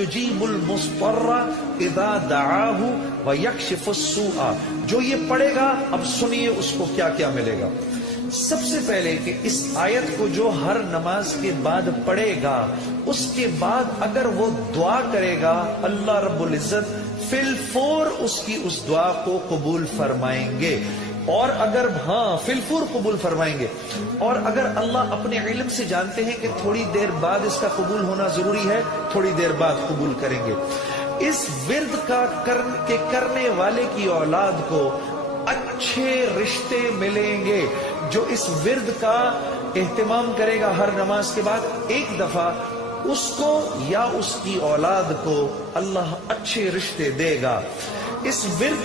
یجیب المضطر اذا دعاہ ویکشف السوء. جو یہ پڑھے گا اب سنیے اس کو کیا کیا ملے گا. سب سے پہلے کہ اس آیت کو جو ہر نماز کے بعد پڑھے گا اس کے بعد اگر وہ دعا کرے گا اللہ رب العزت فی الفور اس کی اس دعا کو قبول فرمائیں گے. اور اگر فی الفور قبول فرمائیں گے. اور اگر اللہ اپنے علم سے جانتے ہیں کہ تھوڑی دیر بعد اس کا قبول ہونا ضروری ہے تھوڑی دیر بعد قبول کریں گے. اس ورد کا کرنے والے کی اولاد کو اچھے رشتے ملیں گے. جو اس ورد کا اہتمام کرے گا ہر نماز کے بعد ایک دفعہ اس کو یا اس کی اولاد کو اللہ اچھے رشتے دے گا. اس ورد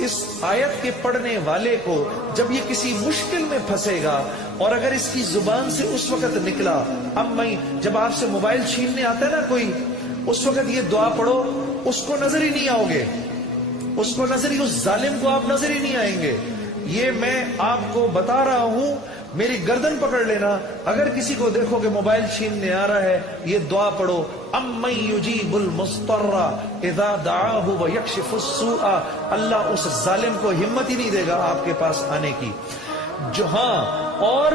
اس آیت کے پڑھنے والے کو جب یہ کسی مشکل میں پھنسے گا اور اگر اس کی زبان سے اس وقت نکلا اب میں جب آپ سے موبائل چھیننے آتا ہے نا کوئی اس وقت یہ دعا پڑھو اس کو نظر ہی نہیں آؤ گے. اس کو نظر ہی اس ظالم کو آپ نظر ہی نہیں آئیں گے. یہ میں آپ کو بتا رہا ہوں میری گردن پکڑ لینا. اگر کسی کو دیکھو کہ موبائل چھیننے آ رہا ہے یہ دعا پڑھو امن یجیب المضطر اذا دعاہ ویکشف السوء. اللہ اس ظالم کو ہمت ہی نہیں دے گا آپ کے پاس آنے کی. اور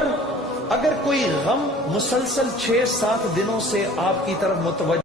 اگر کوئی غم مسلسل 6-7 دنوں سے آپ کی طرف متوجہ